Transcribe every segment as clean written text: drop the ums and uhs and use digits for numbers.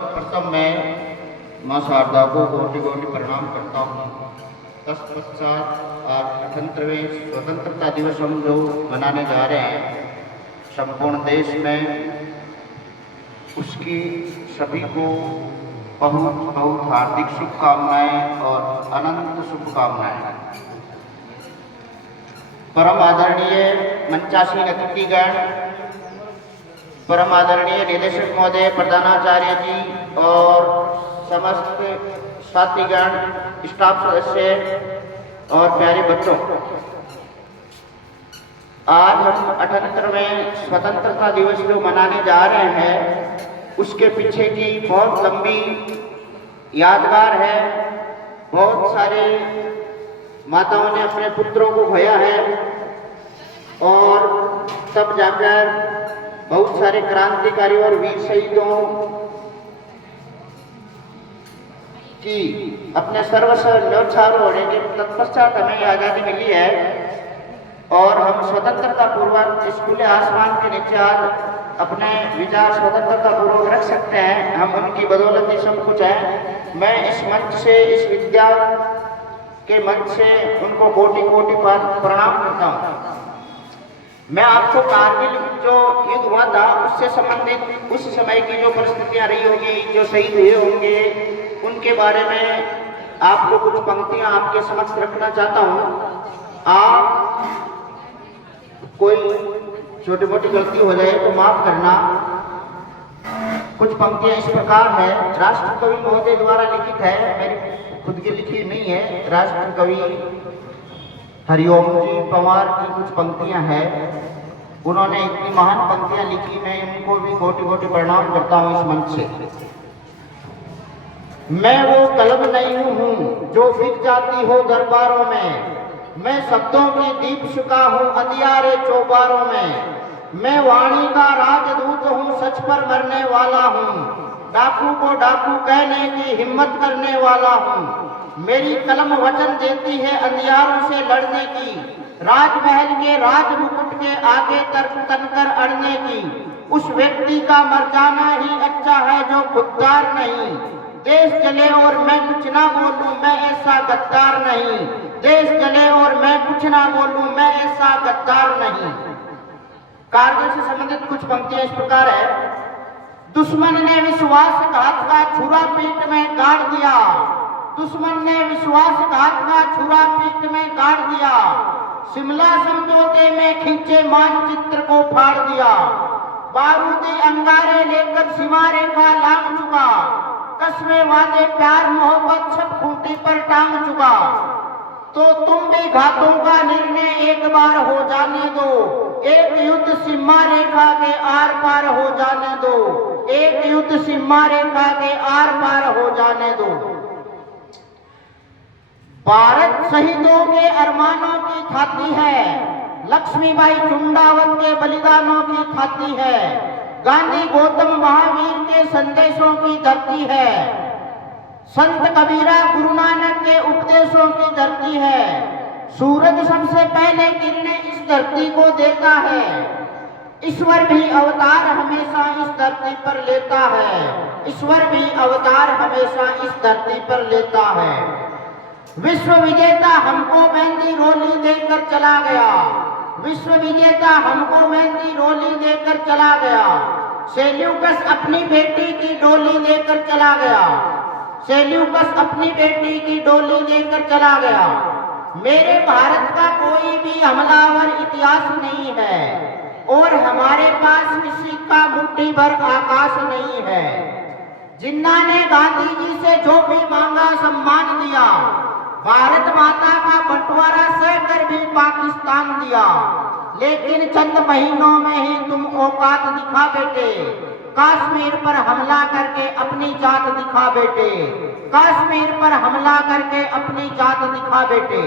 प्रथम मैं माँ शारदा को कोटि कोटि प्रणाम करता हूँ। तत्पश्चात आज 78वें स्वतंत्रता दिवस हम जो मनाने जा रहे हैं संपूर्ण देश में, उसकी सभी को बहुत बहुत हार्दिक शुभकामनाएं और अनंत शुभकामनाएं। परम आदरणीय मंचासीन अतिथिगण, परम आदरणीय निदेशक महोदय, प्रधानाचार्य जी और समस्त साथीगण, स्टाफ सदस्य और प्यारे बच्चों, आज हम 78वें स्वतंत्रता दिवस जो मनाने जा रहे हैं उसके पीछे की बहुत लंबी यादगार है। बहुत सारे माताओं ने अपने पुत्रों को खोया है और तब जाकर बहुत सारे क्रांतिकारी और वीर शहीदों की अपने सर्वस्व न्यौछावर होने के तत्पश्चात हमें आज़ादी मिली है और हम स्वतंत्रता पूर्वक इस खुले आसमान के नीचे आज अपने विचार स्वतंत्रता पूर्वक रख सकते हैं। हम उनकी बदौलत ही सब कुछ है। मैं इस मंच से, इस विद्या के मंच से उनको कोटि कोटि प्रणाम करता हूँ। मैं आपको कारगिल जो युद्ध हुआ था उससे संबंधित उस समय की जो परिस्थितियां रही होंगी, जो शहीद हुए होंगे, उनके बारे में आपको कुछ पंक्तियां आपके समक्ष रखना चाहता हूं। आप कोई छोटी मोटी गलती हो जाए तो माफ करना। कुछ पंक्तियां इस प्रकार है, राष्ट्र कवि महोदय द्वारा लिखित है, मेरी खुद की लिखी नहीं है। राष्ट्र कवि हरिओम जी पवार की कुछ पंक्तियां हैं, उन्होंने इतनी महान पंक्तियां लिखी, मैं उनको भी कोटि कोटि प्रणाम करता हूं इस मंच से। मैं वो कलम नहीं हूं जो बिक जाती हो दरबारों में, मैं शब्दों की दीपशिखा हूं अंधियारे चौबारों में, मैं वाणी का राजदूत हूं, सच पर मरने वाला हूं, डाकू को डाकू कहने की हिम्मत करने वाला हूं, मेरी कलम वचन देती है अंधियारों से लड़ने की, राजमहल के राजमुकुट के आगे तनकर अड़ने की, उस व्यक्ति का मर जाना ही अच्छा है जो खुददार नहीं, देश जले और मैं कुछ ना बोलूं मैं ऐसा गद्दार नहीं, देश जले और मैं कुछ ना बोलूं मैं ऐसा गद्दार नहीं। कारगिल से संबंधित कुछ पंक्तियां इस प्रकार है। दुश्मन ने विश्वासघात का छुरा पीठ में गाड़ दिया, दुश्मन ने विश्वासघात का छुरा पीठ में गाड़ दिया, शिमला समझौते में खींचे मानचित्र को फाड़ दिया, बारूदी अंगारे लेकर सीमा रेखा लांघ चुका, कस्मे वादे प्यार मोहब्बत सब खूंटी पर टांग चुका, तो तुम भी घातों का निर्णय एक बार हो जाने दो, एक युद्ध सीमा रेखा के आर पार हो जाने दो, एक युद्ध सीमा रेखा के आर पार हो जाने दो। भारत शहीदों के अरमानों की खाती है, लक्ष्मीबाई चुंडावत के बलिदानों की खाती है, गांधी गौतम महावीर के संदेशों की धरती है, संत कबीरा गुरु नानक के उपदेशों की धरती है, सूरज सबसे पहले किरणें इस धरती को देता है, ईश्वर भी अवतार हमेशा इस धरती पर लेता है, ईश्वर भी अवतार हमेशा इस धरती पर लेता है। विश्व विजेता हमको मेहंदी रोली देकर चला गया, विश्व विजेता हमको मेहंदी रोली देकर चला गया, सेल्यूकस अपनी बेटी की डोली देकर चला गया, सेल्यूकस अपनी बेटी की डोली देकर चला गया। मेरे भारत का कोई भी हमलावर इतिहास नहीं है और हमारे पास किसी का मुट्ठी भर आकाश नहीं है। जिन्ना ने गांधी जी से जो भी मांगा सम्मान दिया, भारत माता का बंटवारा सहकर भी पाकिस्तान दिया, लेकिन चंद महीनों में ही तुम औकात दिखा बैठे, कश्मीर पर हमला करके अपनी जात दिखा बैठे, कश्मीर पर हमला करके अपनी जात दिखा बैठे।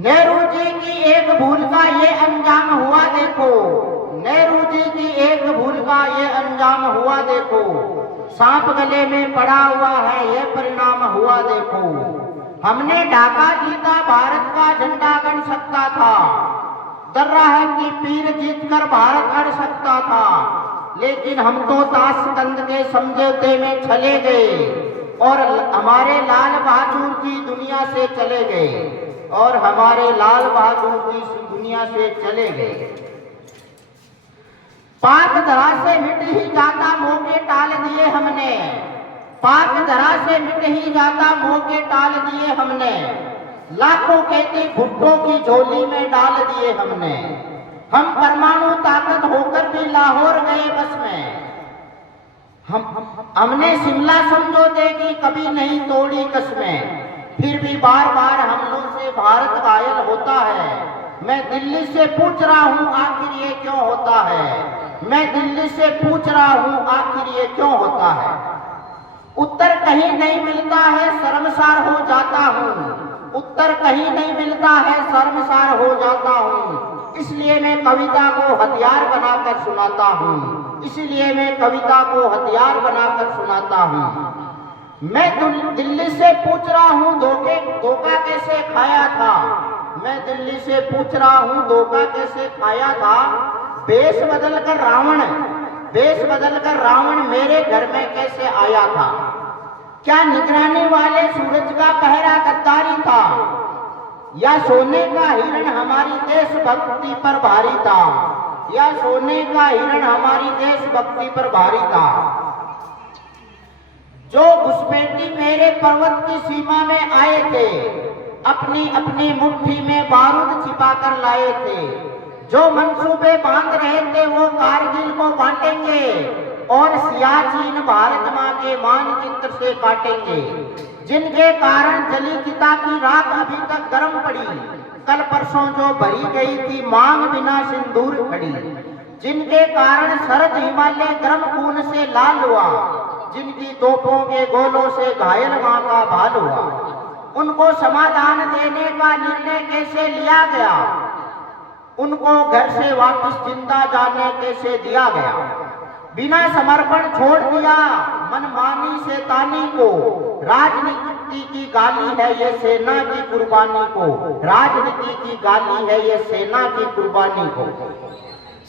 नेहरू जी की एक भूल का ये अंजाम हुआ देखो, नेहरू जी की एक भूल का ये अंजाम हुआ देखो, सांप गले में पड़ा हुआ है ये परिणाम हुआ देखो। हमने ढाका जीता, भारत का झंडा गड़ सकता था, दर्रा है कि पीर जीतकर भारत अड़ सकता था, लेकिन हम तो ताशकंद के समझौते में चले गए और हमारे लाल बहादुर की दुनिया से चले गए और हमारे लाल बहादुर की दुनिया से चले गए। पाक धरा से मिट ही जाता मौके टाल दिए हमने, पाक धरा से मिट ही जाता मौके टाल दिए हमने, लाखों कहते भुट्टो की झोली में डाल दिए हमने। हम परमाणु ताकत होकर भी लाहौर गए बस में, हमने शिमला समझौते की कभी नहीं तोड़ी कसमें, फिर भी बार बार हमलों से भारत घायल होता है। मैं दिल्ली से पूछ रहा हूँ आखिर ये क्यों होता है, मैं दिल्ली से पूछ रहा हूँ आखिर ये क्यों होता है। उत्तर कहीं नहीं मिलता है शर्मसार हो जाता हूँ, उत्तर कहीं नहीं मिलता है शर्मसार हो जाता हूँ। इसलिए मैं कविता को हथियार बनाकर सुनाता हूँ, इसलिए मैं कविता को हथियार बनाकर सुनाता हूँ। मैं दिल्ली से पूछ रहा हूँ धोखा कैसे खाया था, मैं दिल्ली से पूछ रहा हूँ धोखा कैसे खाया था। वेश बदलकर रावण मेरे घर में कैसे आया था। क्या निगरानी वाले सूरज का पहरा गद्दारी था, या सोने का हिरण हमारी देशभक्ति पर भारी था, या सोने का हिरण हमारी देशभक्ति पर भारी था। जो घुसपैठी मेरे पर्वत की सीमा में आए थे, अपनी अपनी मुट्ठी में बारूद छिपाकर लाए थे। जो मंसूबे बांध रहे थे वो कारगिल को बांटेंगे और सियाचिन भारत माँ के मानचित्र से काटेंगे। जिनके कारण जली चिता की राख अभी तक गर्म पड़ी, कल परसों जो भरी गई थी मांग बिना सिंदूर खड़ी। जिनके कारण शरद हिमालय गर्म खून से लाल हुआ, जिनकी तोपों के गोलों से घायल माँ का भाल हुआ। उनको समाधान देने का निर्णय कैसे लिया गया, उनको घर से वापस जिंदा जाने कैसे दिया गया। बिना समर्पण छोड़ दिया मनमानी शैतानी को, राजनीति की गाली है ये सेना की कुर्बानी को, राजनीति की गाली है ये सेना की कुर्बानी को।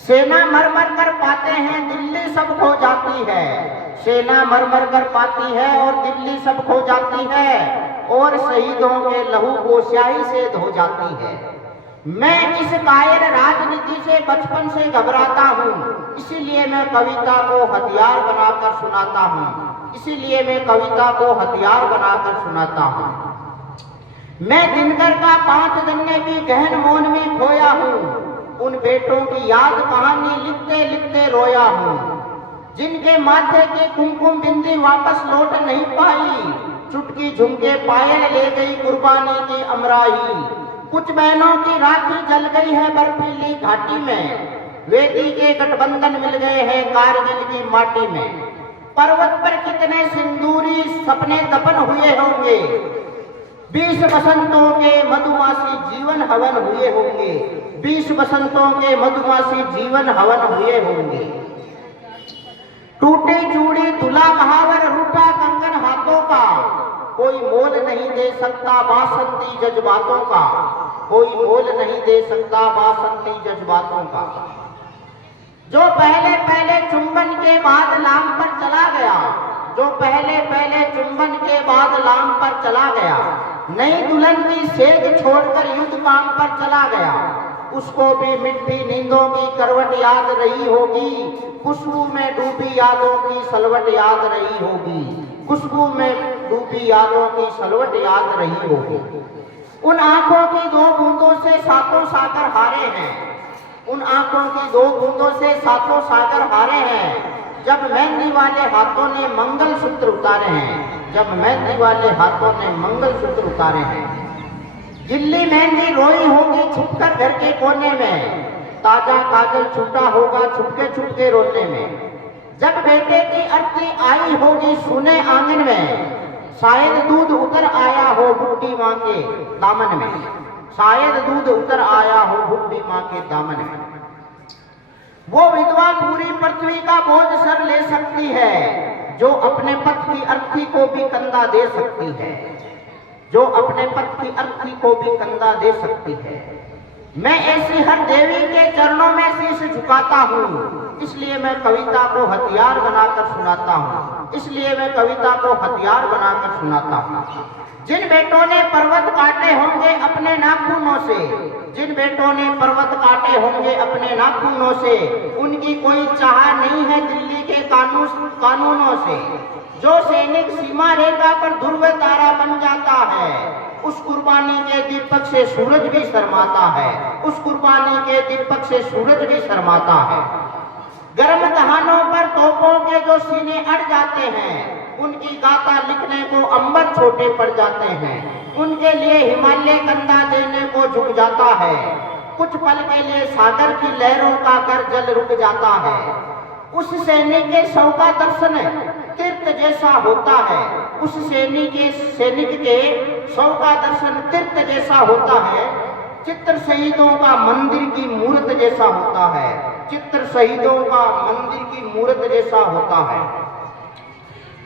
सेना मर मर कर पाते हैं दिल्ली सब खो जाती है, सेना मर मर कर पाती है और दिल्ली सब खो जाती है, और शहीदों के लहू को स्याही से धो जाती है। मैं इस कायर राजनीति से बचपन से घबराता हूँ, इसीलिए मैं कविता को हथियार बनाकर सुनाता हूँ, इसीलिए मैं कविता को हथियार बनाकर सुनाता हूँ। मैं दिनकर का 5 दिन में भी गहन मौन में खोया हूँ, उन बेटों की याद कहानी लिखते लिखते रोया हूँ। जिनके माथे की कुमकुम बिंदी वापस लौट नहीं पाई, चुटकी झुमके पायल ले गई कुर्बानी की अमराई। कुछ बहनों की राखी जल गई है बर्फीली घाटी में, वेदी के गठबंधन मिल गए हैं कारगिल की माटी में। पर्वत पर कितने सिंदूरी सपने दफन हुए होंगे, 20 बसंतों के मधुमासी जीवन हवन हुए होंगे, 20 बसंतों के मधुमासी जीवन हवन हुए होंगे। टूटी चूड़ी तुला महावर रूठा कंगन हाथों का, कोई मोल नहीं दे सकता बासंती जज्बातों का, कोई मोल नहीं दे सकता बासंती जज्बातों का। जो पहले पहले चुंबन के बाद लाम पर चला गया, जो पहले पहले चुंबन के बाद लाम पर चला गया, नई दुल्हन की सेज छोड़कर युद्ध काम पर चला गया, उसको भी मिट्टी नींदों की करवट याद रही होगी, खुशबू में डूबी यादों की सलवट याद रही होगी, खुशबू में डूबी यादों की सलवट याद रही होगी। उन आंखों की 2 बूंदों से सातों सागर हारे हैं, उन आंखों की 2 बूंदों से सातों सागर हारे हैं। जब मेहंदी वाले हाथों ने मंगल सूत्र उतारे हैं, जब मेहंदी वाले हाथों ने मंगल सूत्र उतारे हैं। गिल्ली मेहंदी रोई होगी छुपकर घर के कोने में, ताजा काजल छूटा होगा छुपके छुपके रोने में। जब बेटे की अर्थी आई होगी सुने आंगन में, शायद दूध उतर आया हो बुढ़ी माँ के दामन में, शायद दूध उतर आया हो बुढ़ी माँ के दामन में। वो विधवा पूरी पृथ्वी का बोझ सर ले सकती है, जो अपने पति की अर्थी को भी कंधा दे सकती है, जो अपने पति की अर्थी को भी कंधा दे सकती है। मैं ऐसी हर देवी के चरणों में शीश झुकाता हूँ, इसलिए मैं कविता को हथियार बनाकर सुनाता हूँ, इसलिए मैं कविता को हथियार बनाकर सुनाता हूँ। जिन बेटों ने पर्वत काटे होंगे अपने नाखूनों से, जिन बेटों ने पर्वत काटे होंगे अपने नाखूनों से, उनकी कोई चाह नहीं है दिल्ली के कानूनों से। जो सैनिक सीमा रेखा पर ध्रुव तारा बन जाता है, उस कुर्बानी के दीपक से सूरज भी शर्माता है, उस कुर्बानी के दीपक से सूरज भी शर्माता है। गर्म दहानों पर तोपों के जो सीने अड़ जाते हैं, उनकी गाथा लिखने को अंबर छोटे पड़ जाते हैं, उनके लिए हिमालय कंधा देने को झुक जाता है। कुछ पल के लिए सागर की लहरों का गर्जल रुक जाता है। उस सैनिक के शव का दर्शन तीर्थ जैसा होता है, उस सैनिक के शव का दर्शन तीर्थ जैसा होता है। चित्र शहीदों का मंदिर की मूर्त जैसा होता है, चित्र शहीदों का मंदिर की मूर्त जैसा होता है।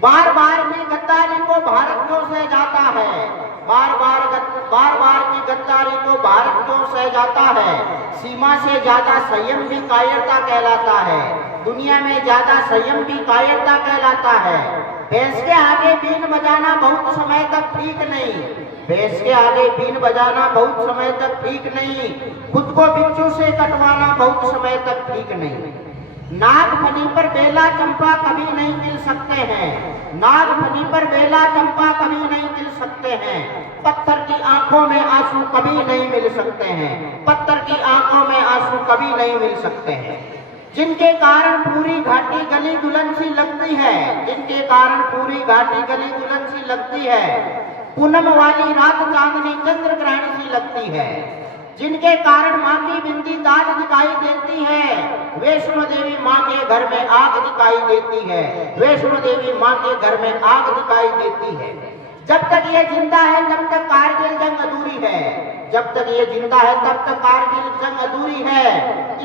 बार बार की गद्दारी को भारत क्यों सह जाता है, बार बार की गद्दारी को भारत क्यों सह जाता है। सीमा से ज्यादा संयम भी कायरता कहलाता है, दुनिया में ज्यादा संयम भी कायरता कहलाता है। भैंस के आगे बीन बजाना बहुत समय तक ठीक नहीं, भैंस के आगे बीन बजाना बहुत समय तक ठीक नहीं, खुद को बिच्छू से कटवाना बहुत समय तक ठीक नहीं। नागफनी पर बेला चंपा कभी नहीं मिल सकते हैं, नागफनी पर बेला चंपा कभी नहीं मिल सकते हैं। पत्थर की आंखों में आंसू कभी नहीं मिल सकते हैं, पत्थर की आंखों में आंसू कभी नहीं मिल सकते हैं। जिनके कारण पूरी घाटी गली दुल्हन सी लगती है, जिनके कारण पूरी घाटी गली दुल्हन सी लगती है। पूनम वाली रात चांदनी चंद्र ग्रहण सी लगती है, जिनके कारण माँ की बिंदी दाग दिखाई देती है। वैष्णो देवी माँ के घर में आग दिखाई देती है, वैष्णो देवी माँ के घर में आग दिखाई देती है। जब तक ये जिंदा है तब तक कारगिल जंग अधूरी है, जब तक ये जिंदा है तब तक कारगिल जंग अधूरी है।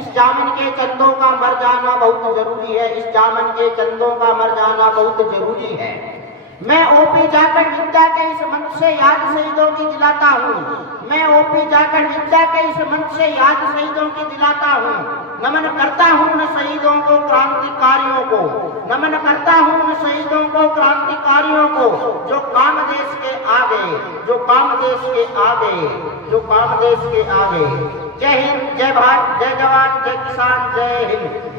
इस जामन के चंदों का मर जाना बहुत जरूरी है, इस जामन के चंदों का मर जाना बहुत जरूरी है। मैं ओपी जाकर विद्या के इस मंच से याद शहीदों की दिलाता हूँ, मैं ओपी जाकर विद्या के इस मंच से याद शहीदों की दिलाता हूँ। नमन करता हूँ न शहीदों को क्रांतिकारियों को, नमन करता हूँ न शहीदों को क्रांतिकारियों को, जो काम देश के आगे, जो काम देश के आगे, जो काम देश के आगे। जय हिंद, जय भारत, जय जवान, जय किसान, जय हिंद।